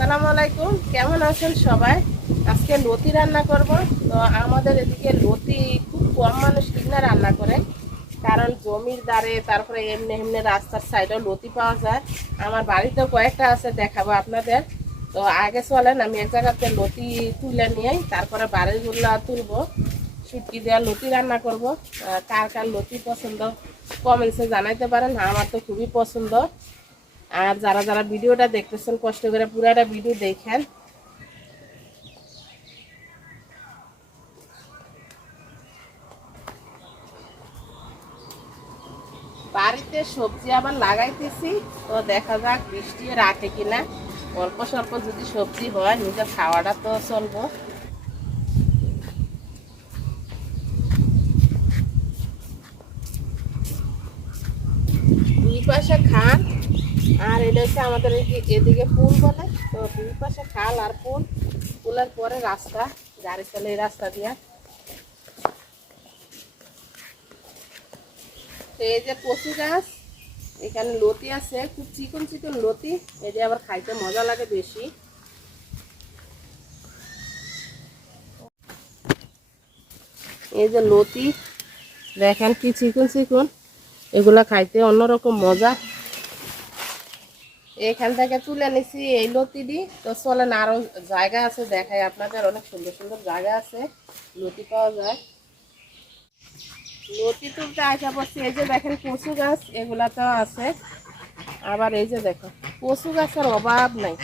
আসসালামু আলাইকুম, কেমন আছেন সবাই? আজকে লতি রান্না করব। তো আমাদের এদিকে লতি খুব কম মানুষ কিনা রান্না করে, কারণ জমির ধারে তারপরে এমনি এমনি রাস্তার সাইডেও লতি পাওয়া যায়। আমার বাড়িতেও কয়েকটা আছে, দেখাবো আপনাদের। তো আগে চলেন আমি এক জায়গাতে লতি তুলে নিয়ে তারপরে বাড়িগুলো তুলবো, শুটকি দেওয়া লতি রান্না করব। কার কার লতি পছন্দ কমেন্টসে জানাইতে পারেন, আমার তো খুবই পছন্দ। আর যারা যারা ভিডিওটা দেখতেছেন কষ্ট করে পুরাটা ভিডিও দেখেন। বাড়িতে সবজি আবার লাগাইতেছি, তো দেখা যাক বৃষ্টি রাখে কিনা। অল্প স্বল্প যদি সবজি হয় নিজের খাওয়াটা তো চলবো। দুই পাশে খাল, আর এটা হচ্ছে আমাদের এদিকে পুল বলে। তো দুই পাশে খাল আর পুল, পুলের পরে রাস্তা, গাড়ি চলে এই রাস্তা দিয়ে। তো এই যে কচু গাছ, এখানে লতি আছে, খুব চিকন চিকন লতি। এটা আবার খাইতে মজা লাগে বেশি। এই যে লতি দেখেন কি চিকন চিকন, এগুলা খাইতে অন্যরকম মজা। এখান থেকে তুলে নিছি এই লতিটি। তো চলেন আরো জায়গা আছে দেখাই আপনাদের, অনেক সুন্দর সুন্দর জায়গা আছে লতি পাওয়া যায়। লতি তুলতে আসা পড়ছি। এই যে দেখেন কচু গাছ, এগুলা তো আছে। আবার এই যে দেখো কচু গাছের অভাব নাই,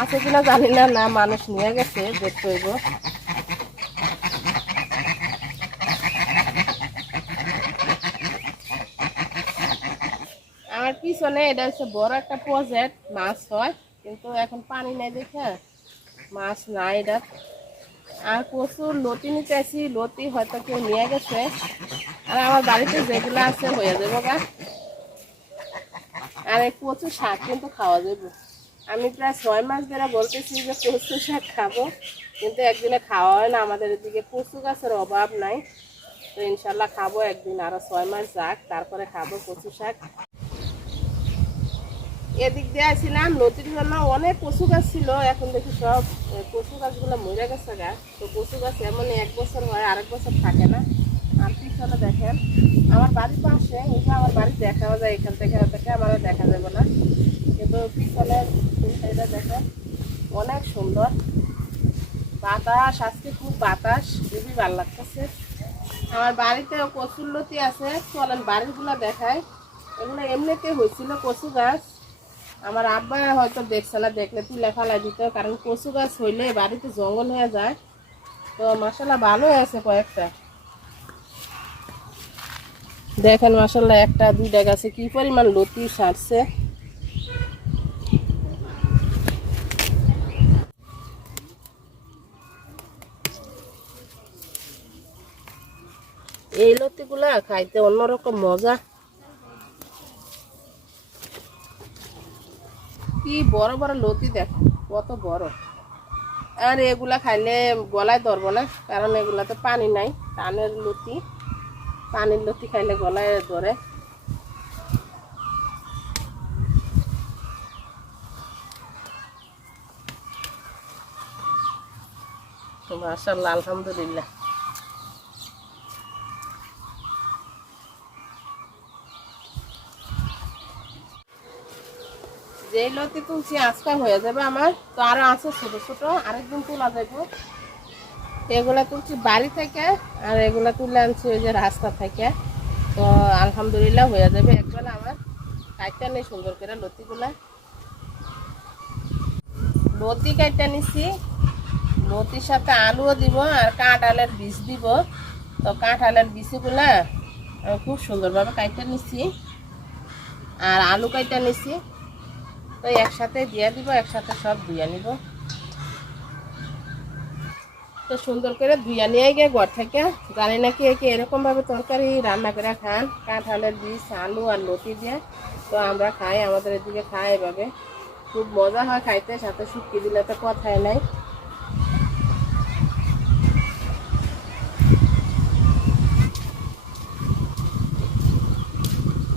আছে কিনা জানি না, না মানুষ নিয়ে গেছে দেখতে হইব। আমার পিছনে এটা হচ্ছে বড় একটা প্রজেক্ট, মাছ হয় কিন্তু এখন পানি নেই দেখে মাছ নাই এটা। আর প্রচুর লতি নিতে আসি, লতি হয়তো কেউ নিয়ে গেছে। আর আমার বাড়িতে যেগুলো আছে হয়ে যাবো গা। আর এই কচু শাক কিন্তু খাওয়া যাবে। আমি প্রায় 6 মাস ধরে বলতেছি যে কচু শাক খাবো, কিন্তু একদিনে খাওয়া হয় না। আমাদের এদিকে কচু গাছের অভাব নাই। তো ইনশাল্লাহ খাবো একদিন, আরো 6 মাস যাক তারপরে খাবো কচু শাক। এদিক দিয়ে আসছিলাম নদীর জন্য, অনেক কচু গাছ ছিল, এখন দেখি সব কচু গাছগুলো মরে গেছে গা। তো কচু গাছ এমন 1 বছর হয়, আরেক বছর থাকে না। আর পিছনে দেখেন আমার বাড়ির পাশে, এই যে আমার বাড়ি দেখাও যায় এখান থেকে, আমার দেখা যাবে না, কিন্তু পিছনে এটা দেখেন অনেক সুন্দর বাতাস। আজকে খুব বাতাস, খুবই ভালো লাগতেছে। আমার বাড়িতে কচুর লতি আছে, চলেন বাড়িগুলো দেখায়। এগুলো এমনিতে হয়েছিল কচু গাছ, আমার আব্বা হয়তো দেখছে না, দেখলে তুলে ফেলাই দিত, কারণ কচু গাছ হইলে বাড়িতে জঙ্গল হয়ে যায়। তো মাসাল্লাহ ভালো আছে কয়েকটা, দেখেন মাসাল্লাহ একটা দুইটা গাছে কি পরিমাণ লতি সারছে। এই লতিগুলা খাইতে অন্যরকম মজা, কি বড় বড় লতি দেখো কত বড়। আর এগুলা খাইলে গলায় ধরবো না, কারণ এগুলাতে পানি নাই, টানের লতি। পানির লতি খাইলে গলায় ধরে। মাশাআল্লাহ, আলহামদুলিল্লাহ। যে লতি তুলছি আজকা হয়ে যাবে আমার, তো আরো আছে ছোট ছোট, আরেকদিন তোলা যাবে। এগুলা তুলছি বাড়ি থেকে, আর এগুলা তুলে আনছি ওই যে রাস্তা থেকে। তো আলহামদুলিল্লাহ হয়ে যাবে একবেলা আমার। কাটতে নেই সুন্দর করে লতিগুলা, লতি কাটতে নিচ্ছি। লতির সাথে আলুও দিব আর কাঁঠালের বীজ দিব। তো কাঁঠালের বীজগুলা আমি খুব সুন্দরভাবে কাটতে নিচ্ছি, আর আলু কাটতে নিচ্ছি। তো একসাথে দিয়ে দিব, একসাথে সব ধুয়ে নিব। তো সুন্দর করে ধুয়ে নিয়ে গিয়ে ঘর থেকে, জানি না কি এরকমভাবে তরকারি রান্না করে খান কাঁঠালের বীজ আলু আর লতি দিয়ে। তো আমরা খাই, আমাদের এদিকে খাই এভাবে, খুব মজা হয় খাইতে, সাথে শুটকি দিলে তো কথাই নাই।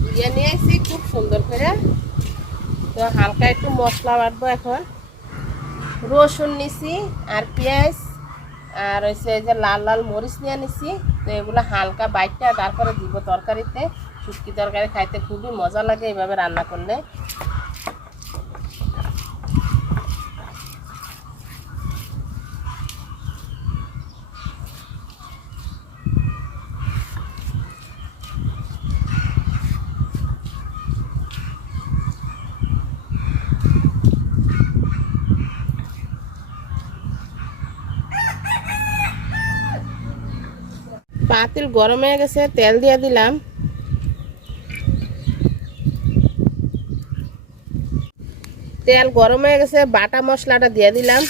ধুয়ে নিয়ে আসি খুব সুন্দর করে। তো হালকা একটু মশলা বাটবো এখন। রসুন নিছি আর পেঁয়াজ আর হচ্ছে এই যে লাল লাল মরিচ নিয়ে নিছি। তো এগুলো হালকা বাইটটা তারপরে দিব তরকারিতে। শুটকি তরকারি খাইতে খুবই মজা লাগে এইভাবে রান্না করলে। পাতিল গরম হয়ে গেছে, তেল দিয়ে দিলাম। তেল গরম হয়ে গেছে, বাটা মশলাটা দিয়ে দিলাম।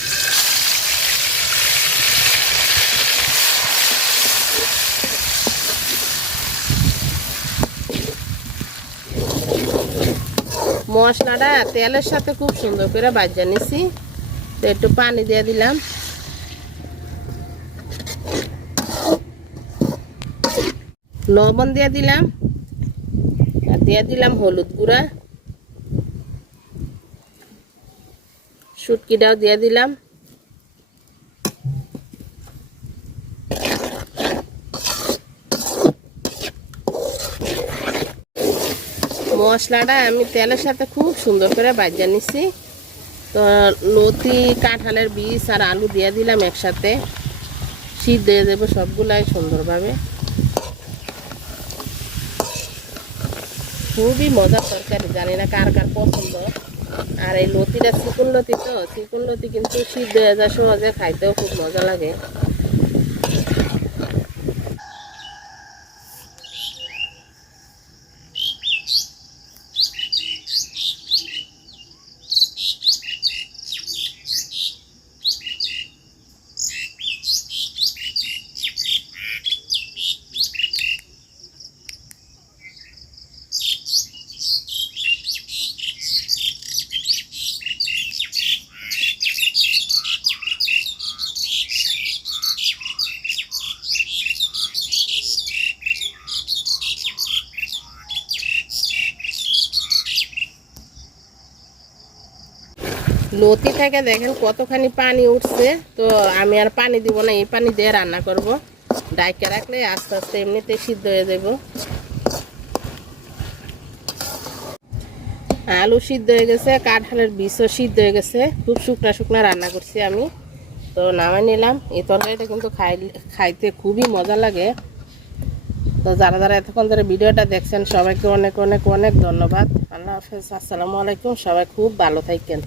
মশলাটা তেলের সাথে খুব সুন্দর করে ভাজা নিছি। তো একটু পানি দিয়ে দিলাম। লবণ দিয়ে দিলাম আর দিয়ে দিলাম হলুদ গুঁড়া। শুটকিটাও দিয়ে দিলাম। মশলাটা আমি তেলের সাথে খুব সুন্দর করে ভাজা নিছি। তো লতি, কাঁঠালের বীজ আর আলু দিয়ে দিলাম একসাথে। সিদ্ধ দিয়ে দেবো সবগুলাই সুন্দরভাবে। খুবই মজার তরকারি, জানি না কার কার পছন্দ। আর এই লতিটা চিকন লতি, তো চিকন লতি কিন্তু সিদ্ধ হয়ে যায় সহজে, খাইতেও খুব মজা লাগে। লতি থেকে দেখেন কতখানি পানি উঠছে। তো আমি আর পানি দিব না, এই পানি দিয়ে রান্না করব। ডাইকে রাখলে আস্তে আস্তে এমনিতে সিদ্ধ হয়ে যাব। আলু সিদ্ধ হয়ে গেছে, কাঁঠালের বীজও সিদ্ধ হয়ে গেছে। খুব শুকনা শুকনা রান্না করছি আমি। তো নামাই নিলাম। এই তরকারিটা কিন্তু খাইতে খুবই মজা লাগে। তো যারা যারা এতক্ষণ ধরে ভিডিওটা দেখছেন সবাইকে অনেক অনেক অনেক ধন্যবাদ। আল্লাহ হাফেজ, আসসালামু আলাইকুম। সবাই খুব ভালো থাকেন।